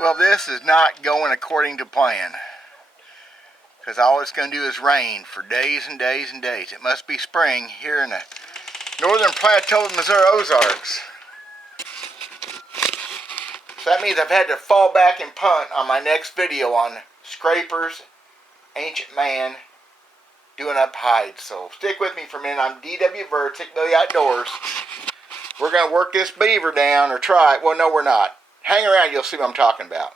Well, this is not going according to plan, because all it's going to do is rain for days and days and days. It must be spring here in the northern plateau of Missouri Ozarks. So that means I've had to fall back and punt on my next video on scrapers, ancient man, doing up hides. So stick with me for a minute. I'm D.W. Bird, Thick Belly Outdoors. We're going to work this beaver down, or try it. Well, no, we're not. Hang around, you'll see what I'm talking about.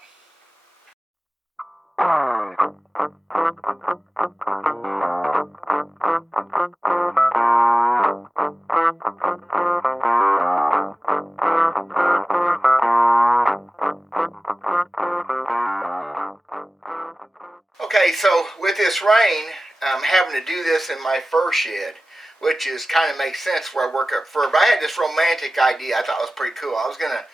Okay, so with this rain, I'm having to do this in my fur shed, which is kind of makes sense where I work up fur. But I had this romantic idea I thought was pretty cool. I was going to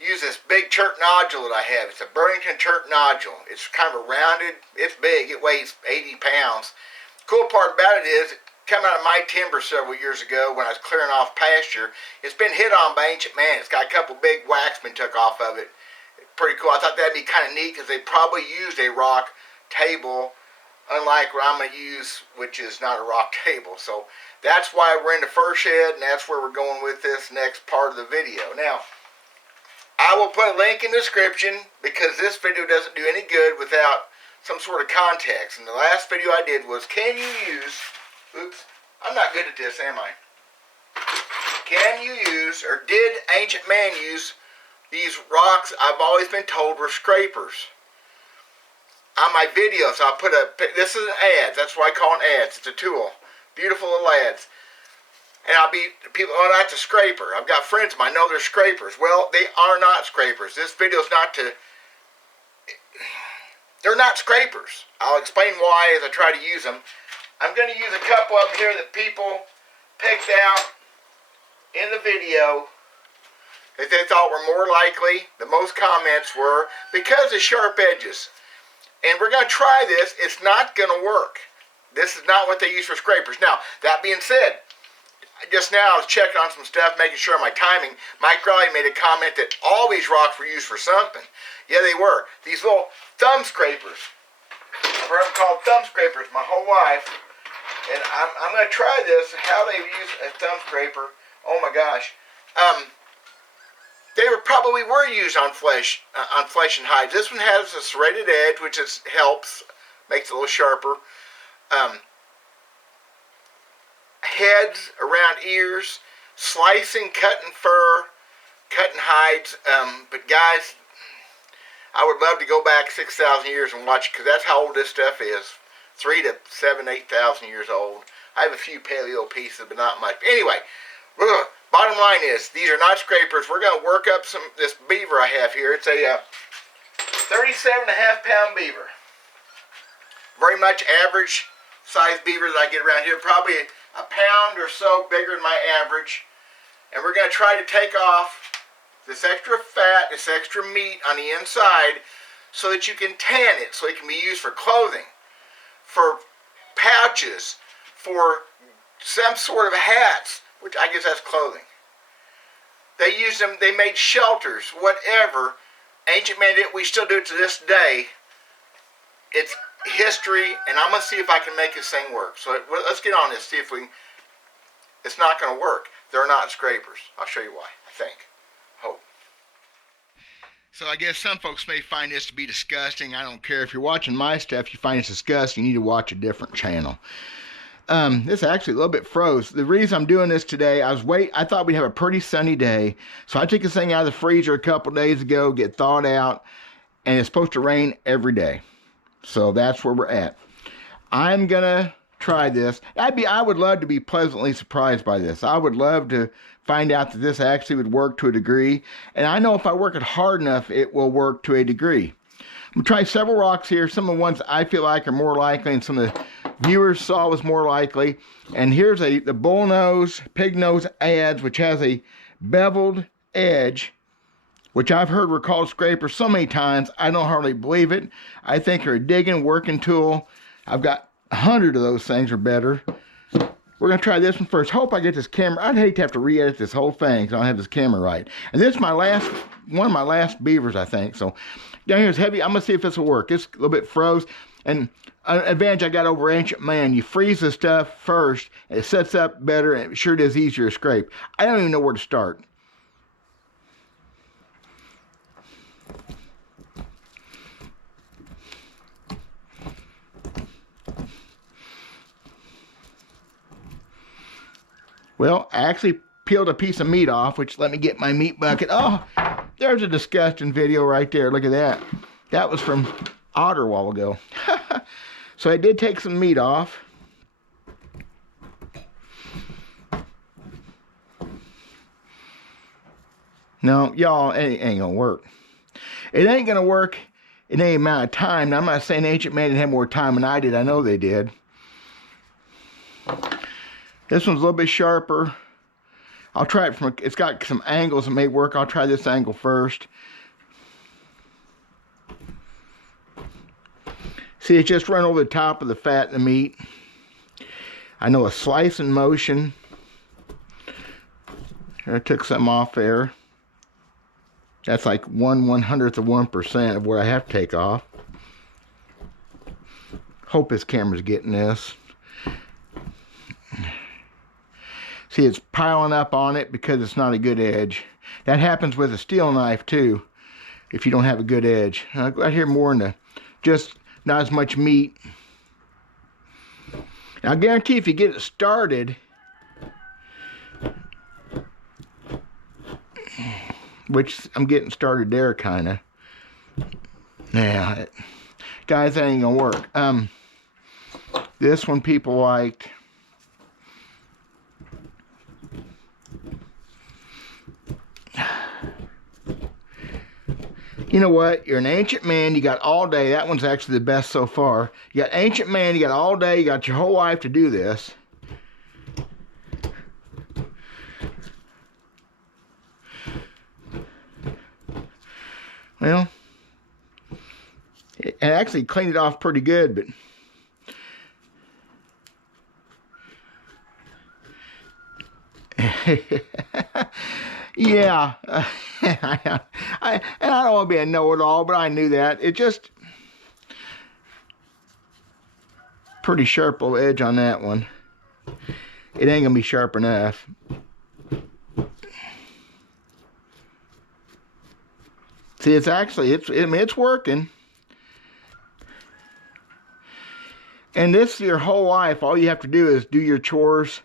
use this big chert nodule that I have. It's a Burlington chert nodule. It's kind of rounded. It's big. It weighs 80 pounds. Cool part about it is, it came out of my timber several years ago when I was clearing off pasture. It's been hit on by ancient man. It's got a couple big whacks been took off of it. Pretty cool. I thought that'd be kind of neat because they probably used a rock table, unlike what I'm going to use, which is not a rock table. So that's why we're in the fur shed, and that's where we're going with this next part of the video. Now, I will put a link in the description because this video doesn't do any good without some sort of context. And the last video I did was, can you use, oops, I'm not good at this, am I? Can you use, or did ancient man use these rocks I've always been told were scrapers? On my videos, I'll put this is an ad, that's why I call it ads, it's a tool. Beautiful little ads. And people, oh, that's a scraper. I've got friends of mine, know they're scrapers. Well, they are not scrapers. This video's not to, they're not scrapers. I'll explain why as I try to use them. I'm going to use a couple of them here that people picked out in the video that they thought were more likely. The most comments were because of sharp edges. And we're going to try this. It's not going to work. This is not what they use for scrapers. Now, that being said, just now I was checking on some stuff, making sure of my timing. Mike Raleigh made a comment that all these rocks were used for something. Yeah, they were. These little thumb scrapers. I've heard them called thumb scrapers my whole life. And I'm going to try this, how they use a thumb scraper. Oh my gosh. They probably were used on flesh and hides. This one has a serrated edge, which helps, makes it a little sharper. Heads around ears, slicing, cutting fur, cutting hides. But guys, I would love to go back 6,000 years and watch, because that's how old this stuff is. 3 to 7, 8,000 years old. I have a few paleo pieces, but not much. Anyway, bottom line is, these are not scrapers. We're going to work up this beaver I have here. It's a 37.5-pound beaver. Very much average size beaver that I get around here. Probably a pound or so bigger than my average. And we're going to try to take off this extra fat, this extra meat on the inside so that you can tan it, so it can be used for clothing, for pouches, for some sort of hats, which I guess that's clothing. They used them, they made shelters, whatever. Ancient man did, we still do it to this day. It's history, and I'm going to see if I can make this thing work. So let's get on this, see if we can. It's not going to work. They're not scrapers. I'll show you why, I think. Hope. So I guess some folks may find this to be disgusting. I don't care if you're watching my stuff, you find it disgusting, you need to watch a different channel. This actually a little bit froze. The reason I'm doing this today, I thought we'd have a pretty sunny day. So I took this thing out of the freezer a couple days ago, get thawed out, and it's supposed to rain every day. So that's where we're at. I'm gonna try this. I would love to be pleasantly surprised by this. I would love to find out that this actually would work to a degree. And I know if I work it hard enough, it will work to a degree. I'm gonna try several rocks here. Some of the ones I feel like are more likely, and some of the viewers saw was more likely. And here's the bullnose, pig nose adze, which has a beveled edge, which I've heard were called scrapers so many times, I don't hardly believe it. I think they're a digging, working tool. I've got 100 of those things or better. We're going to try this one first. Hope I get this camera. I'd hate to have to re-edit this whole thing because I don't have this camera right. And this is my last one of my last beavers, I think. So down here is heavy. I'm gonna see if this will work. It's a little bit froze. And an advantage I got over Ancient Man, you freeze the stuff first, it sets up better, and it sure is easier to scrape. I don't even know where to start. Well, I actually peeled a piece of meat off, which let me get my meat bucket. Oh, there's a disgusting video right there. Look at that. That was from Otter a while ago. So I did take some meat off. No, y'all, it ain't gonna work. It ain't gonna work in any amount of time. Now, I'm not saying Ancient Man didn't have more time than I did. I know they did. This one's a little bit sharper. I'll try it from, it's got some angles that may work. I'll try this angle first. See, it's just run over the top of the fat and the meat. I know a slicing motion. I took something off there. That's like 1/100th of 1% of what I have to take off. Hope this camera's getting this. See, it's piling up on it because it's not a good edge. That happens with a steel knife too, if you don't have a good edge. I hear more in the, just not as much meat. Now, I guarantee if you get it started, which I'm getting started there, kind of. Yeah, guys, that ain't gonna work. This one people liked. You know what? You're an Ancient Man. You got all day. That one's actually the best so far. You got Ancient Man. You got all day. You got your whole life to do this. Well, it actually cleaned it off pretty good, but yeah, and I don't want to be a know-it-all, but I knew that. It just pretty sharp little edge on that one. It ain't gonna be sharp enough. See, it's actually, I mean, it's working. And this your whole life. All you have to do is do your chores,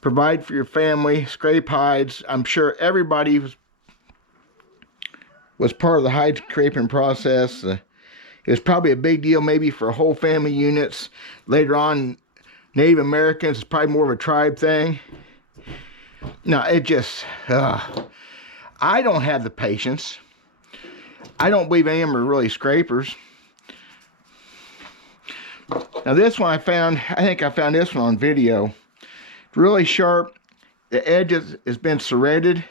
provide for your family, scrape hides. I'm sure everybody was part of the hide scraping process. It was probably a big deal maybe for whole family units. Later on, Native Americans, it's probably more of a tribe thing. No, it just, I don't have the patience. I don't believe any of them are really scrapers. Now this one I think I found this one on video. It's really sharp. The edge has been serrated.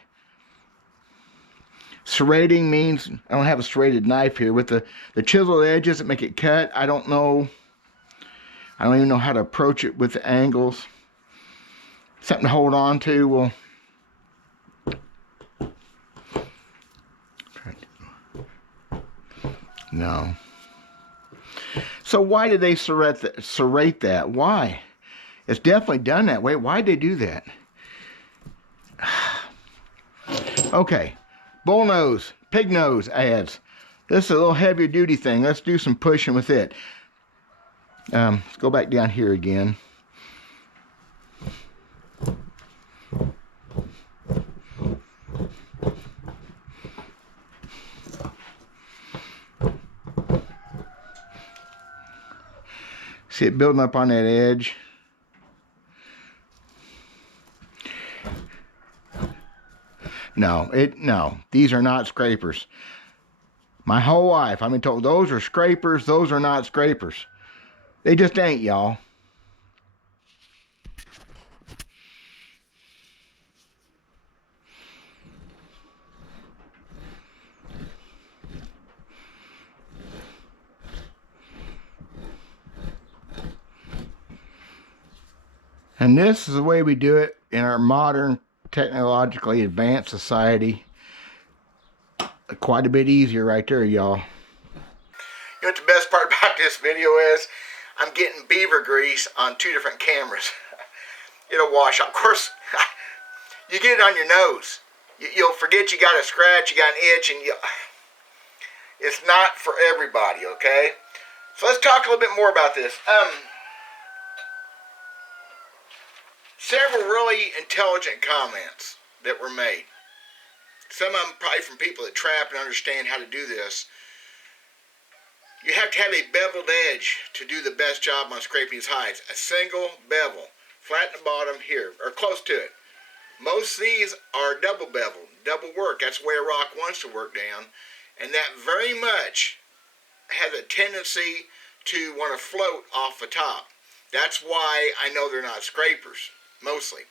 Serrating means, I don't have a serrated knife here, with the chiseled edges that make it cut. I don't know. I don't even know how to approach it with the angles. Something to hold on to. Well, no. So why did they serrate that? Why? It's definitely done that way. Why'd they do that? Okay. Bull nose, pig nose ads. This is a little heavier duty thing. Let's do some pushing with it. Let's go back down here again. See it building up on that edge. No, these are not scrapers. My whole life, I've been told those are scrapers, those are not scrapers. They just ain't, y'all. And this is the way we do it in our modern, technologically advanced society. quite a bit easier right there, y'all. You know what the best part about this video is? I'm getting beaver grease on 2 different cameras. It'll wash off. Of course, you get it on your nose. You'll forget you got a scratch, you got an itch, and it's not for everybody, okay? So let's talk a little bit more about this. Several really intelligent comments that were made. Some of them probably from people that trap and understand how to do this. You have to have a beveled edge to do the best job on scraping these hides. A single bevel, flat in the bottom here, or close to it. Most of these are double beveled, double work. That's the way a rock wants to work down. And that very much has a tendency to want to float off the top. That's why I know they're not scrapers, mostly.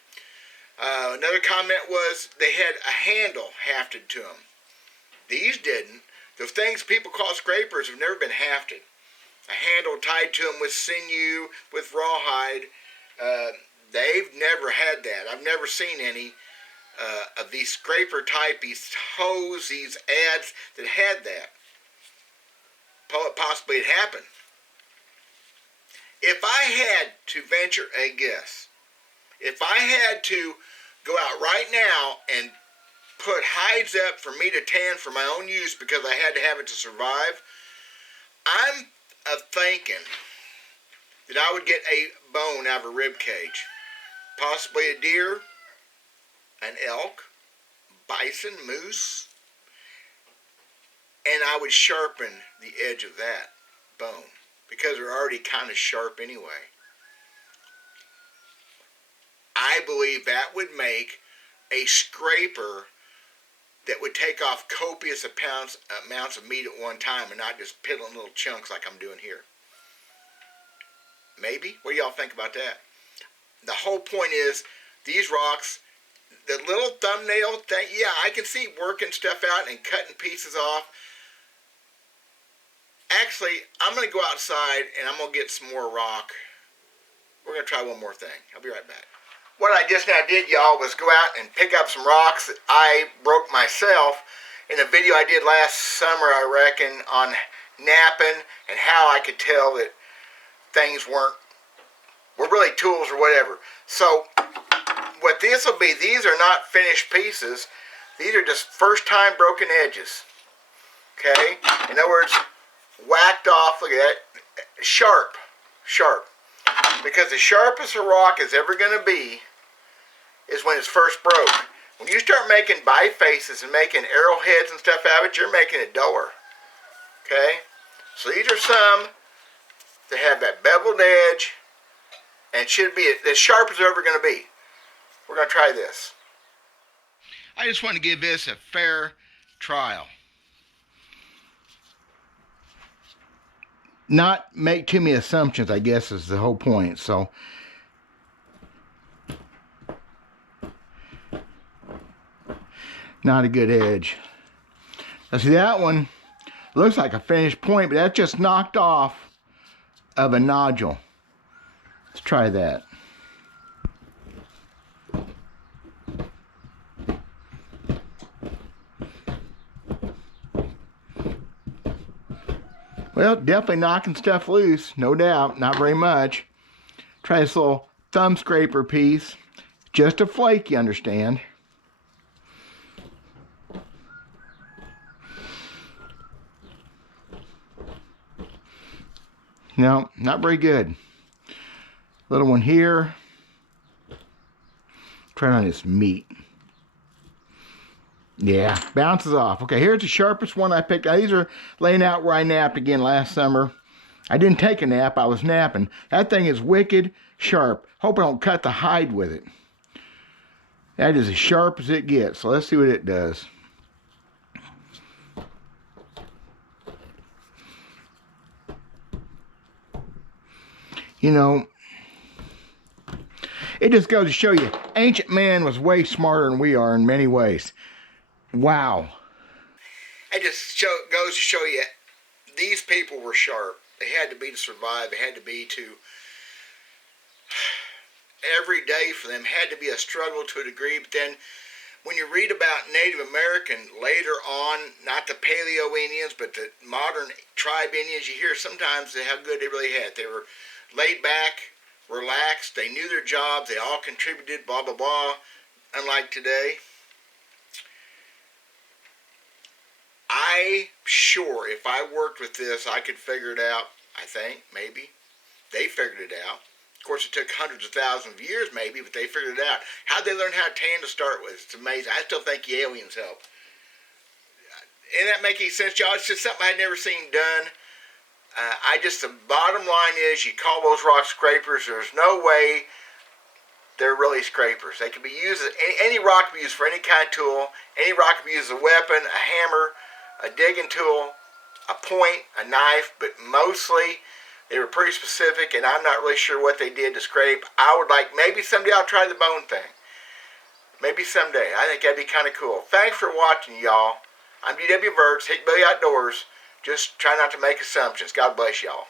Another comment was they had a handle hafted to them. These didn't. The things people call scrapers have never been hafted. A handle tied to them with sinew, with rawhide. They've never had that. I've never seen any of these scraper type, these hose, these ads that had that. Possibly it happened. If I had to venture a guess, if I had to go out right now and put hides up for me to tan for my own use because I had to have it to survive, I'm thinking that I would get a bone out of a rib cage. Possibly a deer, an elk, bison, moose, and I would sharpen the edge of that bone because they're already kind of sharp anyway. I believe that would make a scraper that would take off copious amounts of meat at one time and not just piddling little chunks like I'm doing here. Maybe? What do y'all think about that? The whole point is, these rocks, the little thumbnail thing, yeah, I can see working stuff out and cutting pieces off. Actually, I'm going to go outside and I'm going to get some more rock. We're going to try one more thing. I'll be right back. What I just now did, y'all, was go out and pick up some rocks that I broke myself in a video I did last summer, I reckon, on napping and how I could tell that things were really tools or whatever. So what this will be, these are not finished pieces. These are just first time broken edges. Okay? In other words, whacked off, look at that, sharp. Because the sharpest a rock is ever going to be is when it's first broke. When you start making bifaces and making arrowheads and stuff out of it, you're making it duller. Okay? So these are some that have that beveled edge and should be as sharp as they're ever going to be. We're going to try this. I just want to give this a fair trial. Not make too many assumptions, I guess, is the whole point. So, not a good edge. Now see, that one looks like a finished point, but that's just knocked off of a nodule. Let's try that. Well, definitely knocking stuff loose, no doubt, not very much. Try this little thumb scraper piece. Just a flake, you understand. No, not very good. Little one here. Try on this meat. Yeah, bounces off. Okay, here's the sharpest one I picked. Now, these are laying out where I napped again last summer. I didn't take a nap, I was napping. That thing is wicked sharp. Hope I don't cut the hide with it. That is as sharp as it gets. So let's see what it does. You know, it just goes to show you, ancient man was way smarter than we are in many ways. Wow. It just goes to show you, these people were sharp. They had to be to survive. They had to be to, every day for them had to be a struggle to a degree. But then when you read about Native American later on, not the Paleo Indians, but the modern tribe Indians, you hear sometimes how good they really had. They were laid back, relaxed, they knew their jobs, they all contributed, blah, blah, blah, unlike today. I'm sure if I worked with this, I could figure it out, I think, maybe. They figured it out. Of course, it took hundreds of thousands of years, maybe, but they figured it out. How'd they learn how to tan to start with? It's amazing. I still think the aliens helped. Isn't that making sense, y'all? It's just something I'd never seen done. The bottom line is, you call those rocks scrapers. There's no way they're really scrapers. They can be used, any rock can be used for any kind of tool. Any rock can be used as a weapon, a hammer, a digging tool, a point, a knife, but mostly they were pretty specific, and I'm not really sure what they did to scrape. I would like, maybe someday I'll try the bone thing. Maybe someday. I think that'd be kind of cool. Thanks for watching, y'all. I'm D.W. Verts, Hickbilly Outdoors. Just try not to make assumptions. God bless y'all.